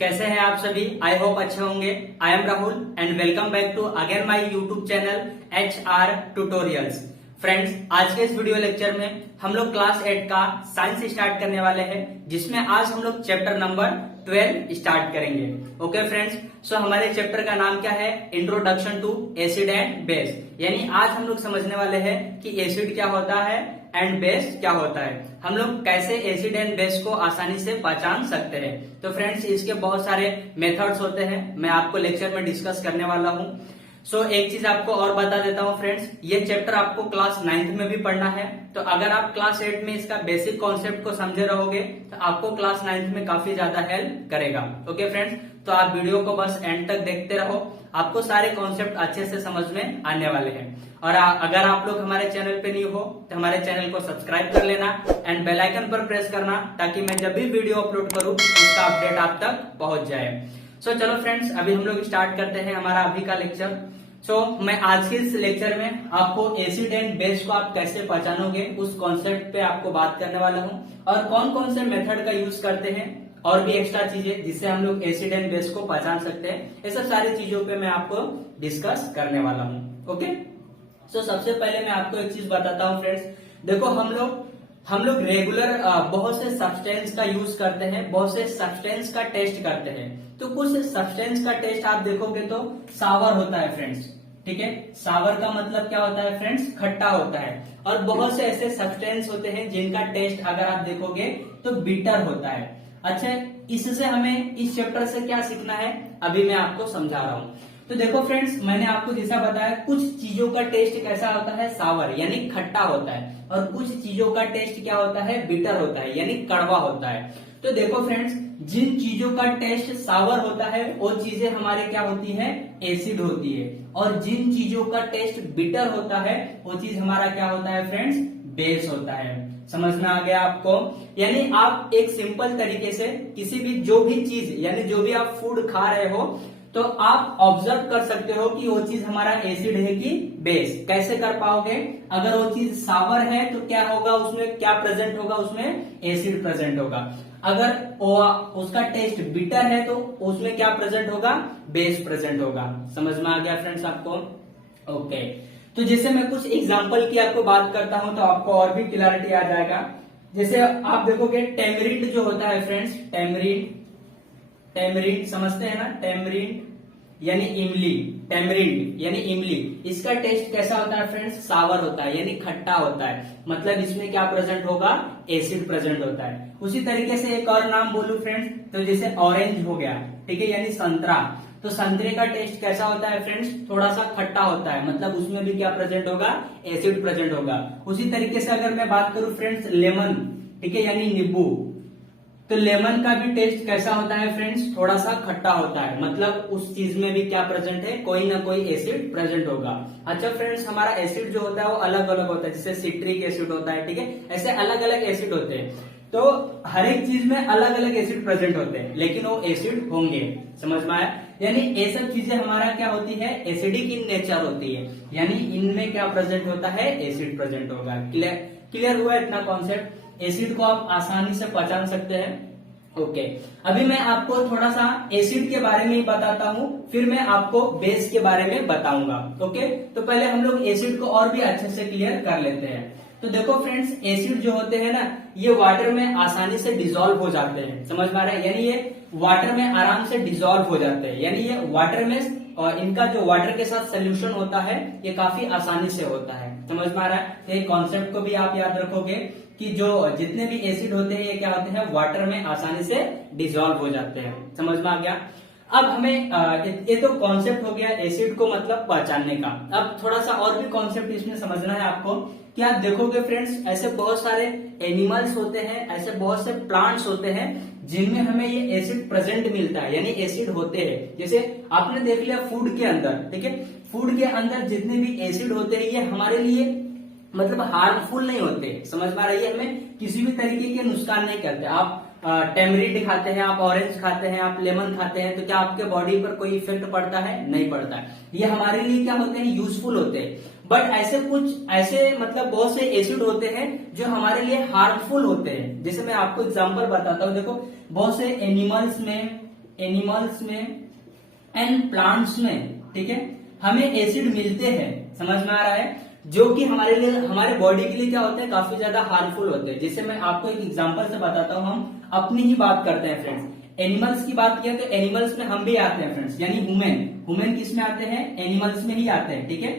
कैसे हैं आप सभी। आई होप अच्छे होंगे। I am Rahul and welcome back to again my YouTube channel HR tutorials. Friends, आज के इस वीडियो लेक्चर में हम लोग क्लास 8 का साइंस स्टार्ट करने वाले हैं, जिसमें आज हम लोग चैप्टर नंबर 12 स्टार्ट करेंगे। ओके फ्रेंड्स, सो हमारे चैप्टर का नाम क्या है? Introduction to acid and base. यानी आज हम लोग समझने वाले हैं कि एसिड क्या होता है एंड बेस क्या होता है, हम लोग कैसे एसिड एंड बेस को आसानी से पहचान सकते हैं। तो फ्रेंड्स, इसके बहुत सारे मेथड्स होते हैं, मैं आपको लेक्चर में डिस्कस करने वाला हूँ। सो एक चीज आपको और बता देता हूँ फ्रेंड्स, ये चैप्टर आपको क्लास 9th में भी पढ़ना है। तो अगर आप क्लास 8 में इसका बेसिक कॉन्सेप्ट को समझे रहोगे तो आपको क्लास 9th में काफी ज्यादा हेल्प करेगा। ओके फ्रेंड्स, तो आप वीडियो को बस एंड तक देखते रहो, आपको सारे कॉन्सेप्ट अच्छे से समझ में आने वाले हैं। और अगर आप लोग हमारे चैनल पे न्यू हो तो हमारे चैनल को सब्सक्राइब कर लेना एंड बेल आइकन पर प्रेस करना, ताकि मैं जब भी वीडियो अपलोड करूं उसका अपडेट आप तक पहुंच जाए। सो चलो फ्रेंड्स, अभी हम लोग स्टार्ट करते हैं हमारा अभी का लेक्चर। मैं आज के इस लेक्चर में आपको एसिड एंड बेस को आप कैसे पहचानोगे उस कॉन्सेप्ट पे आपको बात करने वाला हूँ, और कौन कौन से मेथड का यूज करते हैं और भी एक्स्ट्रा चीजें जिससे हम लोग एसिड एंड बेस को पहचान सकते हैं, ये सब सारी चीजों पे मैं आपको डिस्कस करने वाला हूँ। ओके, सबसे पहले मैं आपको एक चीज बताता हूँ फ्रेंड्स। देखो, हम लोग रेगुलर बहुत से सब्सटेंस का यूज करते हैं, बहुत से सब्सटेंस का टेस्ट करते हैं। तो कुछ सब्सटेंस का टेस्ट आप देखोगे तो सावर होता है फ्रेंड्स, ठीक है। सावर का मतलब क्या होता है फ्रेंड्स? खट्टा होता है। और बहुत से ऐसे सब्सटेंस होते हैं जिनका टेस्ट अगर आप देखोगे तो बिटर होता है। अच्छा, इससे हमें इस चैप्टर से क्या सीखना है अभी मैं आपको समझा रहा हूँ। तो देखो फ्रेंड्स, मैंने आपको जैसा बताया, कुछ चीजों का टेस्ट कैसा होता है? सावर यानी खट्टा होता है, और कुछ चीजों का टेस्ट क्या होता है? बिटर होता है यानी कड़वा होता है। तो देखो फ्रेंड्स, जिन चीजों का टेस्ट सावर होता है वो चीजें हमारे क्या होती है? एसिड होती है। और जिन चीजों का टेस्ट बिटर होता है वो चीज हमारा क्या होता है फ्रेंड्स? बेस होता है। समझ में आ गया आपको? यानी आप एक सिंपल तरीके से किसी भी जो भी चीज यानी जो भी आप फूड खा रहे हो तो आप ऑब्जर्व कर सकते हो कि वो चीज हमारा एसिड है कि बेस। कैसे कर पाओगे? अगर वो चीज सावर है तो क्या होगा? उसमें क्या प्रेजेंट होगा? उसमें एसिड प्रेजेंट होगा। अगर उसका टेस्ट बिटर है तो उसमें क्या प्रेजेंट होगा? बेस प्रेजेंट होगा। समझ में आ गया फ्रेंड्स आपको? ओके, तो जैसे मैं कुछ एग्जांपल की आपको बात करता हूं तो आपको और भी क्लैरिटी आ जाएगा। जैसे आप देखोगे टेमरिंड जो होता है फ्रेंड्स, टेमरिंड समझते हैं ना? टेमरिंड यानी इमली, टेमरिंड यानी इमली, इसका टेस्ट कैसा होता है फ्रेंड्स? सावर होता है यानी खट्टा होता है। मतलब इसमें क्या प्रेजेंट होगा? एसिड प्रेजेंट होता है। उसी तरीके से एक और नाम बोलूं फ्रेंड्स, तो जैसे ऑरेंज हो गया, ठीक है, यानी संतरा। तो संतरे का टेस्ट कैसा होता है फ्रेंड्स? थोड़ा सा खट्टा होता है। मतलब उसमें भी क्या प्रेजेंट होगा? एसिड प्रेजेंट होगा। उसी तरीके से अगर मैं बात करूं फ्रेंड्स लेमन, ठीक है, यानी नींबू, तो लेमन का भी टेस्ट कैसा होता है फ्रेंड्स? थोड़ा सा खट्टा होता है। मतलब उस चीज में भी क्या प्रेजेंट है? कोई ना कोई एसिड प्रेजेंट होगा। अच्छा फ्रेंड्स, हमारा एसिड जो होता है वो अलग अलग होता है, जैसे सिट्रिक एसिड होता है, ठीक है, ऐसे अलग अलग एसिड होते हैं। तो हर एक चीज में अलग अलग एसिड प्रेजेंट होते हैं, लेकिन वो एसिड होंगे। समझ में आया? यानी ये सब चीजें हमारा क्या होती है? एसिडिक इन नेचर होती है, यानी इनमें क्या प्रेजेंट होता है? एसिड प्रेजेंट होगा। क्लियर हुआ इतना कॉन्सेप्ट? एसिड को आप आसानी से पहचान सकते हैं। ओके, अभी मैं आपको थोड़ा सा एसिड के बारे में ही बताता हूँ, फिर मैं आपको बेस के बारे में बताऊंगा। ओके, तो पहले हम लोग एसिड को और भी अच्छे से क्लियर कर लेते हैं। तो देखो फ्रेंड्स, एसिड जो होते हैं ना, ये वाटर में आसानी से डिसॉल्व हो जाते हैं। समझ में आ रहा है? यानी ये वाटर में आराम से डिसॉल्व हो जाते हैं, यानी ये वाटर में, और इनका जो वाटर के साथ सोल्यूशन होता है ये काफी आसानी से होता है। समझ में आ रहा है? तो ये कॉन्सेप्ट को भी आप याद रखोगे कि जो जितने भी एसिड होते हैं ये क्या होते हैं? वाटर में आसानी से डिसॉल्व हो जाते हैं। समझ में आ गया? अब हमें ये तो कॉन्सेप्ट हो गया एसिड को मतलब पहचानने का। अब थोड़ा सा और भी कॉन्सेप्ट इसमें समझना है आपको कि आप देखोगे फ्रेंड्स, ऐसे बहुत सारे एनिमल्स होते हैं, ऐसे बहुत से प्लांट्स होते हैं जिनमें हमें ये एसिड प्रेजेंट मिलता है, यानी एसिड होते हैं। जैसे आपने देख लिया फूड के अंदर, ठीक है, फूड के अंदर जितने भी एसिड होते हैं ये हमारे लिए मतलब हार्मफुल नहीं होते। समझ पा रही है? हमें किसी भी तरीके के नुकसान नहीं करते। आप टेमरिंड खाते हैं, आप ऑरेंज खाते हैं, आप लेमन खाते हैं, तो क्या आपके बॉडी पर कोई इफेक्ट पड़ता है? नहीं पड़ता है। ये हमारे लिए क्या होते हैं? यूजफुल होते हैं। बट ऐसे मतलब बहुत से एसिड होते हैं जो हमारे लिए हार्मफुल होते हैं। जैसे मैं आपको एग्जांपल बताता हूँ। देखो, बहुत से एनिमल्स में एनिमल्स में एंड प्लांट्स में, ठीक है, हमें एसिड मिलते हैं, समझ में आ रहा है, जो कि हमारे लिए, हमारे बॉडी के लिए क्या होते हैं, काफी ज्यादा हार्मफुल होते हैं। जैसे मैं आपको एक एग्जांपल से बताता हूँ, हम अपनी ही बात करते हैं फ्रेंड्स। एनिमल्स की बात किया तो एनिमल्स में हम भी आते हैं फ्रेंड्स, यानी ह्यूमन किस में आते हैं, एनिमल्स में ही आते हैं, ठीक है।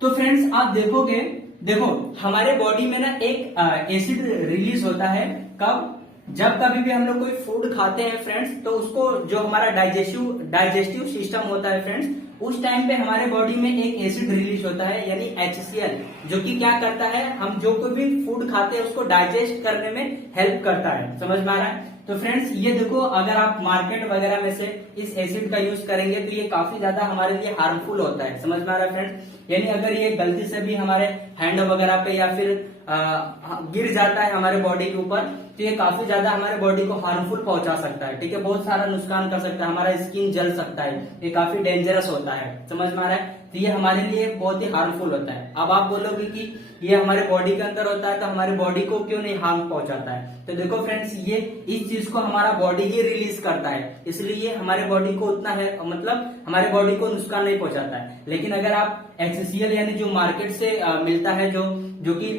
तो फ्रेंड्स आप देखोगे, देखो हमारे बॉडी में ना एक एसिड रिलीज होता है, कब, जब कभी भी हम लोग कोई फूड खाते हैं फ्रेंड्स, तो उसको जो हमारा डाइजेस्टिव सिस्टम होता है फ्रेंड्स, उस टाइम पे हमारे बॉडी में एक एसिड रिलीज होता है, यानी HCl, जो कि क्या करता है, हम जो कोई भी फूड खाते हैं उसको डाइजेस्ट करने में हेल्प करता है, समझ में आ रहा है। तो फ्रेंड्स ये देखो, अगर आप मार्केट वगैरह में से इस एसिड का यूज करेंगे तो ये काफी ज्यादा हमारे लिए हार्मफुल होता है, समझ में आ रहा है फ्रेंड्स। यानी अगर ये गलती से भी हमारे हैंड वगैरह पे या फिर गिर जाता है हमारे बॉडी के ऊपर, तो ये काफी ज्यादा हमारे बॉडी को हार्मफुल पहुंचा सकता है, ठीक है, बहुत सारा नुकसान कर सकता है, हमारा स्किन जल सकता है, ये काफी डेंजरस होता है, समझ में आ रहा है। तो ये हमारे लिए बहुत ही हार्मफुल होता है। अब आप बोलोगे कि ये हमारे बॉडी के अंदर होता है तो हमारे बॉडी को क्यों नहीं हार्म पहुंचाता है, तो देखो फ्रेंड्स, ये इस चीज को हमारा बॉडी ही रिलीज करता है, इसलिए ये हमारे बॉडी को उतना है, मतलब हमारे बॉडी को नुकसान नहीं पहुंचाता है। लेकिन अगर आप HCl यानी जो मार्केट से मिलता है, जो कि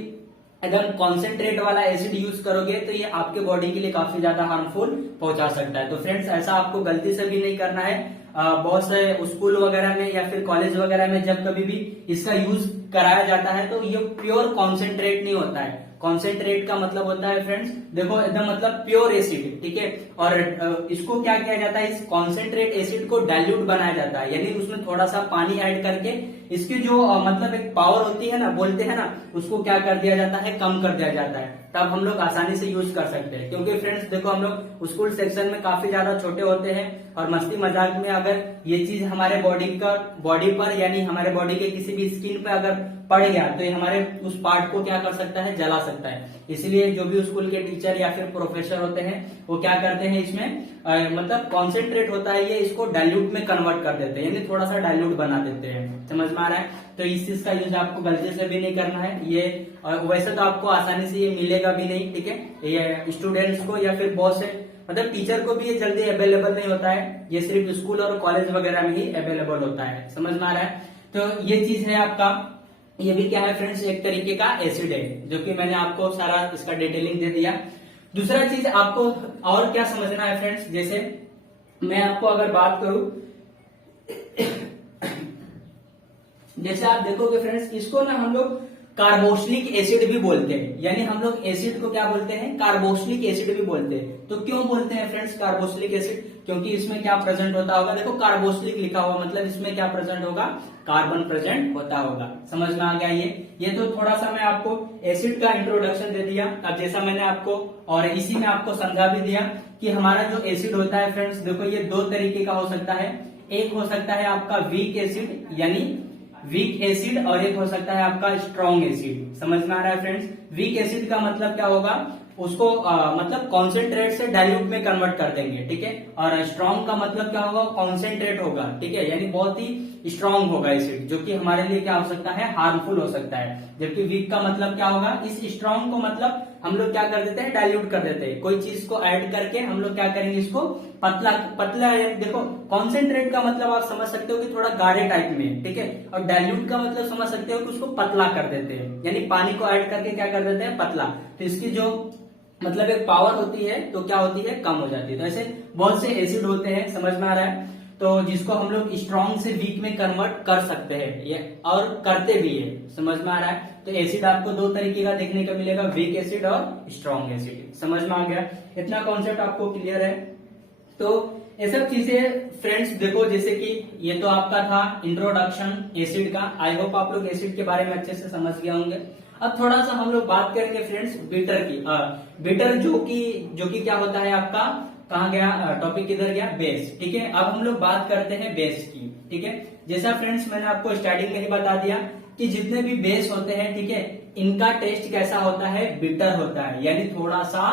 एकदम कॉन्सेंट्रेट वाला एसिड यूज करोगे, तो ये आपके बॉडी के लिए काफी ज्यादा हार्मफुल पहुंचा सकता है। तो फ्रेंड्स ऐसा आपको गलती से भी नहीं करना है। बहुत से स्कूल वगैरह में या फिर कॉलेज वगैरह में जब कभी भी इसका यूज कराया जाता है तो ये प्योर कॉन्सेंट्रेट नहीं होता है। कॉन्सेंट्रेट का मतलब होता है फ्रेंड्स, देखो एकदम मतलब प्योर एसिड, ठीक है, और इसको क्या किया जाता है, इस कॉन्सेंट्रेट एसिड को डाइल्यूट बनाया जाता है, यानी उसमें थोड़ा सा पानी ऐड करके इसकी जो मतलब एक पावर होती है ना, बोलते हैं ना, उसको क्या कर दिया जाता है, कम कर दिया जाता है, तब हम लोग आसानी से यूज कर सकते हैं। क्योंकि फ्रेंड्स देखो, हम लोग स्कूल सेक्शन में काफी ज्यादा छोटे होते हैं और मस्ती मजाक में अगर ये चीज हमारे बॉडी पर यानी हमारे बॉडी के किसी भी स्किन पे अगर पड़ गया तो ये हमारे उस पार्ट को क्या कर सकता है, जला सकता है। इसलिए जो भी स्कूल के टीचर या फिर प्रोफेसर होते हैं वो क्या करते हैं, इसमें मतलब कॉन्सेंट्रेट होता है ये, इसको डाइल्यूट में कन्वर्ट कर देते हैं, यानी थोड़ा सा डाइल्यूट बना देते हैं, समझ में आ रहा है। तो इस चीज का यूज आपको गलती से भी नहीं करना है। ये वैसे तो आपको आसानी से ये मिलेगा भी नहीं, ठीक है, ये स्टूडेंट्स को या फिर बहुत से मतलब टीचर को भी ये जल्दी अवेलेबल नहीं होता है, ये सिर्फ स्कूल और कॉलेज वगैरह में ही अवेलेबल होता है, समझ में आ रहा है। तो ये चीज है आपका, ये भी क्या है फ्रेंड्स, एक तरीके का एसिड है, जो कि मैंने आपको सारा इसका डिटेलिंग दे दिया। दूसरा चीज आपको और क्या समझना है फ्रेंड्स, जैसे मैं आपको अगर बात करूं, जैसे आप देखोगे फ्रेंड्स, इसको ना हम लोग कार्बोक्सिलिक एसिड भी बोलते हैं, यानी हम लोग एसिड को क्या बोलते हैं, कार्बोक्सिलिक एसिड भी बोलते हैं। तो क्यों बोलते हैं फ्रेंड्स कार्बोक्सिलिक एसिड, क्योंकि इसमें क्या प्रेजेंट होता होगा, देखो कार्बोक्सिलिक लिखा हुआ, मतलब इसमें क्या प्रेजेंट होगा, कार्बन प्रेजेंट होता होगा, समझ में आ गया। ये तो थोड़ा सा मैं आपको एसिड का इंट्रोडक्शन दे दिया। अब जैसा मैंने आपको और इसी में आपको समझा भी दिया कि हमारा जो एसिड होता है फ्रेंड्स, देखो ये दो तरीके का हो सकता है, एक हो सकता है आपका वीक एसिड यानी वीक एसिड, और एक हो सकता है आपका स्ट्रॉन्ग एसिड, समझ में आ रहा है फ्रेंड्स। वीक एसिड का मतलब क्या होगा, उसको मतलब कॉन्सेंट्रेट से डाइल्यूट में कन्वर्ट कर देंगे, ठीक है, और स्ट्रॉन्ग का मतलब क्या होगा, कॉन्सेंट्रेट होगा, ठीक है, यानी बहुत ही स्ट्रॉन्ग होगा एसिड, जो कि हमारे लिए क्या हो सकता है, हार्मफुल हो सकता है। जबकि वीक का मतलब क्या होगा, इस स्ट्रॉन्ग को मतलब हम लोग क्या कर देते हैं, डाइल्यूट कर देते हैं, कोई चीज को ऐड करके हम लोग क्या करेंगे, इसको पतला पतला, देखो कॉन्सेंट्रेट का मतलब आप समझ सकते हो कि थोड़ा गाढ़े टाइप में, ठीक है, और डाइल्यूट का मतलब समझ सकते हो कि उसको पतला कर देते हैं, यानी पानी को ऐड करके क्या कर देते हैं, पतला। तो इसकी जो मतलब एक पावर होती है तो क्या होती है, कम हो जाती है। तो ऐसे बहुत से एसिड होते हैं, समझ में आ रहा है, तो जिसको हम लोग स्ट्रॉन्ग से वीक में कन्वर्ट कर सकते हैं, ये और करते भी है, समझ में आ रहा है। तो एसिड आपको दो तरीके का देखने को मिलेगा, वीक एसिड और स्ट्रॉन्ग एसिड, समझ में आ गया, इतना कॉन्सेप्ट आपको क्लियर है। तो ये सब चीजें फ्रेंड्स देखो, जैसे कि ये तो आपका था इंट्रोडक्शन एसिड का, आई होप आप लोग एसिड के बारे में अच्छे से समझ गए होंगे। अब थोड़ा सा हम लोग बात करेंगे फ्रेंड्स बिटर की। बिटर जो कि क्या होता है आपका, कहाँ गया टॉपिक, किधर गया, बेस, ठीक है। अब हम लोग बात करते हैं बेस की, ठीक है। जैसा फ्रेंड्स मैंने आपको स्टार्टिंग में ही बता दिया कि जितने भी बेस होते हैं, ठीक है, इनका टेस्ट कैसा होता है, बिटर होता है, यानी थोड़ा सा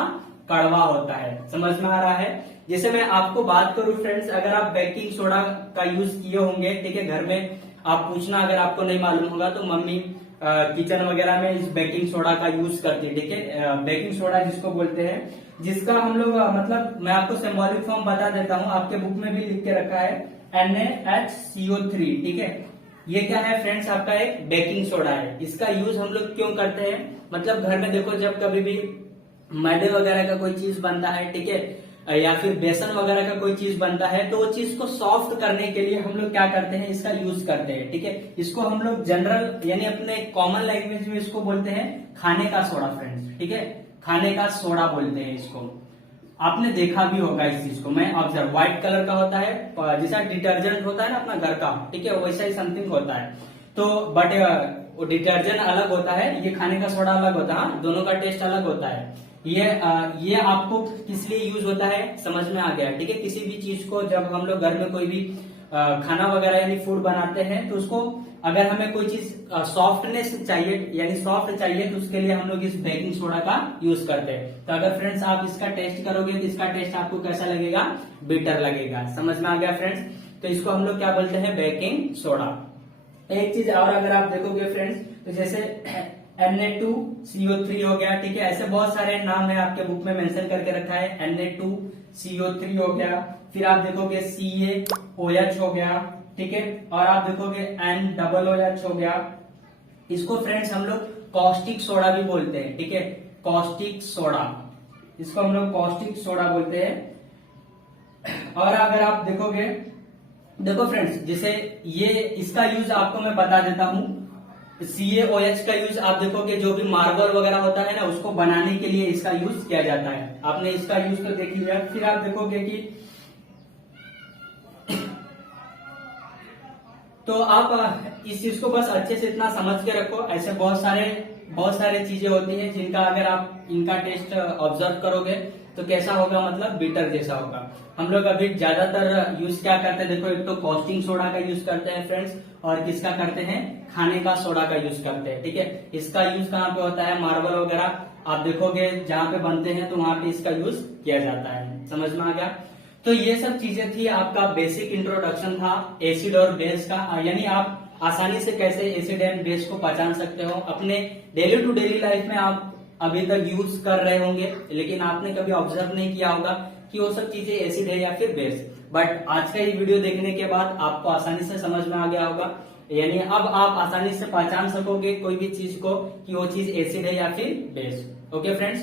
कड़वा होता है, समझ में आ रहा है। जैसे मैं आपको बात करूं फ्रेंड्स, अगर आप बेकिंग सोडा का यूज किए होंगे, ठीक है, घर में आप पूछना, अगर आपको नहीं मालूम होगा तो मम्मी किचन वगैरह में इस बेकिंग सोडा का यूज करती है, ठीक है। बेकिंग सोडा जिसको बोलते हैं, जिसका हम लोग मतलब मैं आपको सिंबॉलिक फॉर्म बता देता हूँ, आपके बुक में भी लिख के रखा है NaHCO3, ठीक है। ये क्या है फ्रेंड्स, आपका एक बेकिंग सोडा है। इसका यूज हम लोग क्यों करते हैं, मतलब घर में देखो जब कभी भी मैदे वगैरह का कोई चीज बनता है, ठीक है, या फिर बेसन वगैरह का कोई चीज बनता है, तो वो चीज को सॉफ्ट करने के लिए हम लोग क्या करते हैं, इसका यूज करते हैं, ठीक है। इसको हम लोग जनरल यानी अपने कॉमन लैंग्वेज में इसको बोलते हैं खाने का सोडा फ्रेंड्स, ठीक है। खाने का सोडा बोलते हैं इसको। आपने देखा भी होगा इस चीज को, मैं ऑब्जर्व, व्हाइट कलर का होता है, जैसा डिटर्जेंट होता है ना अपना घर का, ठीक है, वैसा ही समथिंग होता है। तो बट वो डिटर्जेंट अलग होता है, ये खाने का सोडा अलग होता है, हाँ, दोनों का टेस्ट अलग होता है। ये आपको किस लिए यूज होता है समझ में आ गया, ठीक है। किसी भी चीज को जब हम लोग घर में कोई भी खाना वगैरह यानी फूड बनाते हैं, तो उसको अगर हमें कोई चीज सॉफ्टनेस चाहिए यानी सॉफ्ट चाहिए, तो उसके लिए हम लोग इस बेकिंग सोडा का यूज करते हैं। तो अगर फ्रेंड्स आप इसका टेस्ट करोगे तो इसका टेस्ट आपको कैसा लगेगा, बिटर लगेगा। समझ में आ गया फ्रेंड्स। तो इसको हम लोग क्या बोलते हैं, बेकिंग सोडा। एक चीज और अगर आप देखोगे फ्रेंड्स, तो जैसे Na2CO3 हो गया, ठीक है। ऐसे बहुत सारे नाम है आपके बुक में मेंशन करके रखा है। Na2CO3 हो गया, फिर आप देखोगे CaOH हो गया, ठीक है, और आप देखोगे NOOH हो गया। इसको फ्रेंड्स हम लोग कॉस्टिक सोडा भी बोलते हैं, ठीक है, कॉस्टिक सोडा, इसको हम लोग कॉस्टिक सोडा बोलते हैं। और अगर आप देखोगे, देखो फ्रेंड्स, जैसे ये इसका यूज आपको मैं बता देता हूं। CaOH का यूज आप देखोगे, जो भी मार्बल वगैरह होता है ना, उसको बनाने के लिए इसका यूज किया जाता है। आपने इसका यूज तो देख लिया। फिर आप देखोगे कि तो आप इस चीज को बस अच्छे से इतना समझ के रखो। ऐसे बहुत सारे चीजें होती हैं जिनका अगर आप इनका टेस्ट ऑब्जर्व करोगे तो कैसा होगा, मतलब बिटर जैसा होगा। हम लोग अभी ज्यादातर यूज क्या करते हैं, देखो एक तो कॉस्टिंग सोडा का यूज करते हैं फ्रेंड्स, और किसका करते हैं, खाने का सोडा का यूज करते हैं, ठीक है। इसका यूज कहाँ पे होता है, मार्बल वगैरह आप देखोगे जहाँ पे बनते हैं, तो वहां पे इसका यूज किया जाता है। समझ में आ गया। तो ये सब चीजें थी, आपका बेसिक इंट्रोडक्शन था एसिड और बेस का, यानी आप आसानी से कैसे एसिड एंड बेस को पहचान सकते हो। अपने डेली टू डेली लाइफ में आप अभी तक यूज कर रहे होंगे, लेकिन आपने कभी ऑब्जर्व नहीं किया होगा कि वो सब चीजें एसिड है या फिर बेस। बट आज का ये वीडियो देखने के बाद आपको आसानी से समझ में आ गया होगा, यानी अब आप आसानी से पहचान सकोगे कोई भी चीज को कि वो चीज एसिड है या फिर बेस। ओके फ्रेंड्स,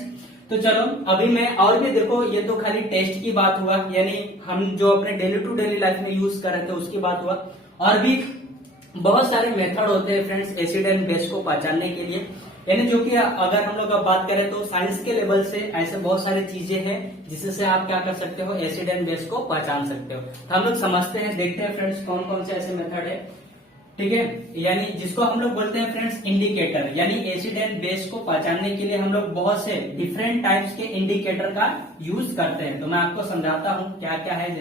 तो चलो अभी मैं और भी, देखो ये तो खाली टेस्ट की बात हुआ, यानी हम जो अपने डेली टू डेली लाइफ में यूज कर रहे थे उसकी बात हुआ। और भी बहुत सारे मेथड होते हैं फ्रेंड्स एसिड एंड बेस को पहचानने के लिए, यानी जो कि अगर हम लोग अब बात करें तो साइंस के लेवल से ऐसे बहुत सारी चीजें हैं जिससे आप क्या कर सकते हो, एसिड एंड बेस को पहचान सकते हो। तो हम लोग समझते हैं, देखते हैं फ्रेंड्स कौन कौन से ऐसे मेथड है, ठीक है। यानी जिसको हम लोग बोलते हैं फ्रेंड्स इंडिकेटर, यानी एसिड एंड बेस को पहचानने के लिए हम लोग बहुत से डिफरेंट टाइप्स के इंडिकेटर का यूज करते हैं। तो मैं आपको समझाता हूँ क्या क्या है।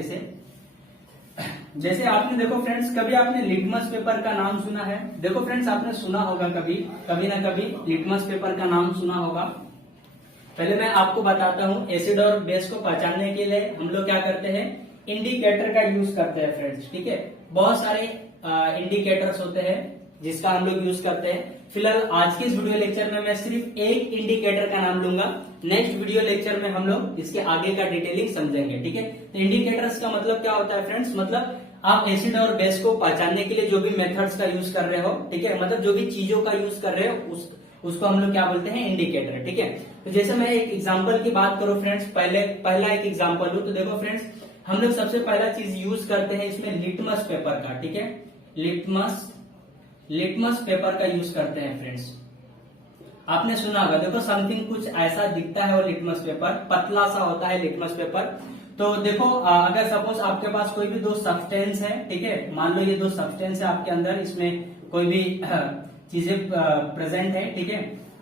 जैसे आपने देखो फ्रेंड्स, कभी आपने लिटमस पेपर का नाम सुना है? देखो फ्रेंड्स, आपने सुना होगा कभी ना कभी लिटमस पेपर का नाम सुना होगा। पहले मैं आपको बताता हूँ, एसिड और बेस को पहचानने के लिए हम लोग क्या करते हैं, इंडिकेटर का यूज करते हैं फ्रेंड्स, ठीक है। बहुत सारे इंडिकेटर्स होते हैं जिसका हम लोग यूज करते हैं। फिलहाल आज के इस वीडियो लेक्चर में मैं सिर्फ एक इंडिकेटर का नाम लूंगा, नेक्स्ट वीडियो लेक्चर में हम लोग इसके आगे का डिटेलिंग समझेंगे, ठीक है। तो इंडिकेटर्स का मतलब क्या होता है फ्रेंड्स, मतलब आप एसिड और बेस को पहचानने के लिए जो भी मेथड्स का यूज कर रहे हो, ठीक है, मतलब जो भी चीजों का यूज कर रहे हो उसको हम लोग क्या बोलते हैं, इंडिकेटर, ठीक है। तो जैसे मैं एक एग्जांपल की बात करूं फ्रेंड्स, पहला एक एग्जांपल लूं, तो देखो फ्रेंड्स, हम लोग सबसे पहला चीज यूज करते हैं इसमें लिटमस पेपर का, ठीक है। लिटमस पेपर का यूज करते हैं फ्रेंड्स। आपने सुना होगा, देखो समथिंग कुछ ऐसा दिखता है वो लिटमस पेपर, पतला सा होता है लिटमस पेपर। तो देखो अगर सपोज आपके पास कोई भी दो सब्सटेंस है, ठीक है, मान लो ये दो सब्सटेंस है आपके अंदर, इसमें कोई भी चीजें प्रेजेंट है, ठीक है।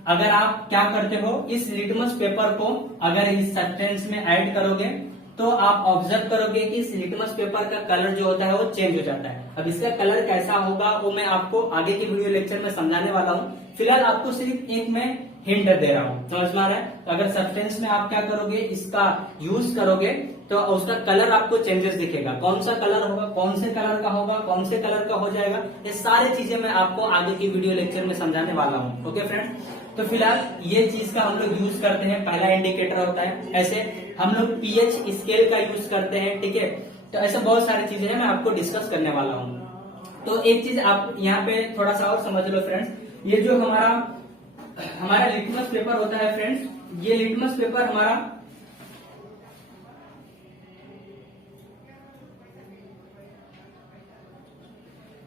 अगर आप क्या करते हो, इस लिटमस पेपर को अगर इस सब्सटेंस में ऐड करोगे तो आप ऑब्जर्व करोगे कि इस लिटमस पेपर का कलर जो होता है वो चेंज हो जाता है। अब इसका कलर कैसा होगा वो मैं आपको आगे के वीडियो लेक्चर में समझाने वाला हूँ। फिलहाल आपको सिर्फ एक मैं हिंट दे रहा हूँ, समझ में आ रहा है। तो अगर सब्सटेंस में आप क्या करोगे, इसका यूज करोगे तो उसका कलर आपको चेंजेस दिखेगा, कौन सा कलर होगा, कौन से कलर का होगा, कौन से कलर का हो जाएगा, ये सारी चीजें मैं आपको आगे की वीडियो लेक्चर में समझाने वाला हूँ। ओके फ्रेंड्स, तो फिलहाल ये चीज का हम लोग यूज करते हैं, पहला इंडिकेटर होता है। ऐसे हम लोग पीएच स्केल का यूज करते हैं, ठीक है। तो ऐसे बहुत सारी चीजें हैं, मैं आपको डिस्कस करने वाला हूँ। तो एक चीज आप यहाँ पे थोड़ा सा और समझ लो फ्रेंड्स, ये जो हमारा लिटमस पेपर होता है फ्रेंड्स, ये लिटमस पेपर हमारा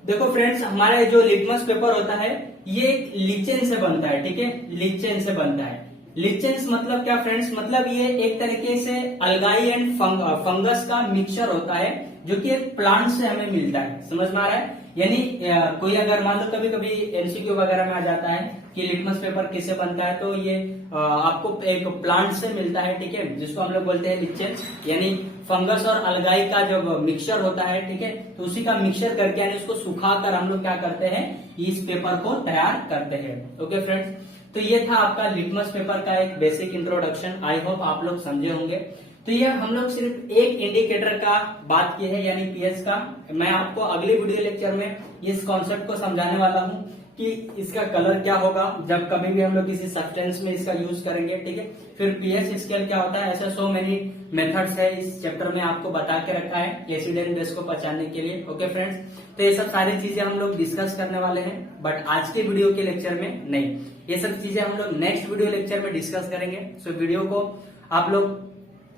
देखो फ्रेंड्स, हमारा जो लिटमस पेपर होता है ये एक लिचेन से बनता है, ठीक है, लिचेन से बनता है। लिचेंस मतलब क्या फ्रेंड्स, मतलब ये एक तरीके से अलगाई एंड फंगस का मिक्सचर होता है जो कि एक प्लांट से हमें मिलता है, समझ में आ रहा है। यानी कोई अगर मान लो कभी कभी एमसीक्यू वगैरह में आ जाता है कि लिटमस पेपर किससे बनता है, तो ये आपको एक प्लांट से मिलता है, ठीक है, जिसको हम लोग बोलते हैं लिचेंस, यानी फंगस और अलगाई का जो मिक्सचर होता है, ठीक है। तो उसी का मिक्सचर करके यानी उसको सुखाकर हम लोग क्या करते हैं, इस पेपर को तैयार करते हैं। ओके फ्रेंड्स, तो ये था आपका लिटमस पेपर का एक बेसिक इंट्रोडक्शन, आई होप आप लोग समझे होंगे। तो ये हम लोग सिर्फ एक इंडिकेटर का बात की है, यानी पीएच का। मैं आपको अगले वीडियो लेक्चर में इस कॉन्सेप्ट को समझाने वाला हूँ कि इसका कलर क्या होगा जब कभी भी हम लोग किसी सब्सटेंस में इसका यूज करेंगे, ठीक है। फिर पीएच स्केल क्या होता है, ऐसा सो मेनी मेथड्स है, इस चैप्टर में आपको बता के रखा है एसिड एंड बेस को पहचानने के लिए। ओके फ्रेंड्स, तो ये सब सारी चीजें हम लोग डिस्कस करने वाले हैं, बट आज के वीडियो के लेक्चर में नहीं, ये सब चीजें हम लोग नेक्स्ट वीडियो लेक्चर में डिस्कस करेंगे। सो वीडियो को आप लोग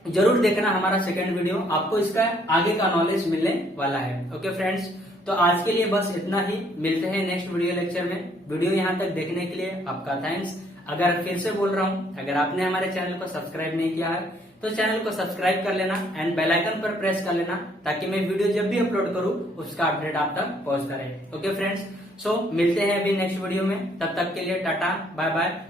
जरूर देखना, हमारा सेकंड वीडियो, आपको इसका आगे का नॉलेज मिलने वाला है। ओके फ्रेंड्स, तो आज के लिए बस इतना ही, मिलते हैं नेक्स्ट वीडियो लेक्चर में। वीडियो यहाँ तक देखने के लिए आपका थैंक्स। अगर फिर से बोल रहा हूँ, अगर आपने हमारे चैनल को सब्सक्राइब नहीं किया है तो चैनल को सब्सक्राइब कर लेना एंड बेल आइकन पर प्रेस कर लेना, ताकि मैं वीडियो जब भी अपलोड करूँ उसका अपडेट आप तक पहुंचता रहे। ओके फ्रेंड्स, सो मिलते हैं अभी नेक्स्ट वीडियो में, तब तक के लिए टाटा बाय बाय।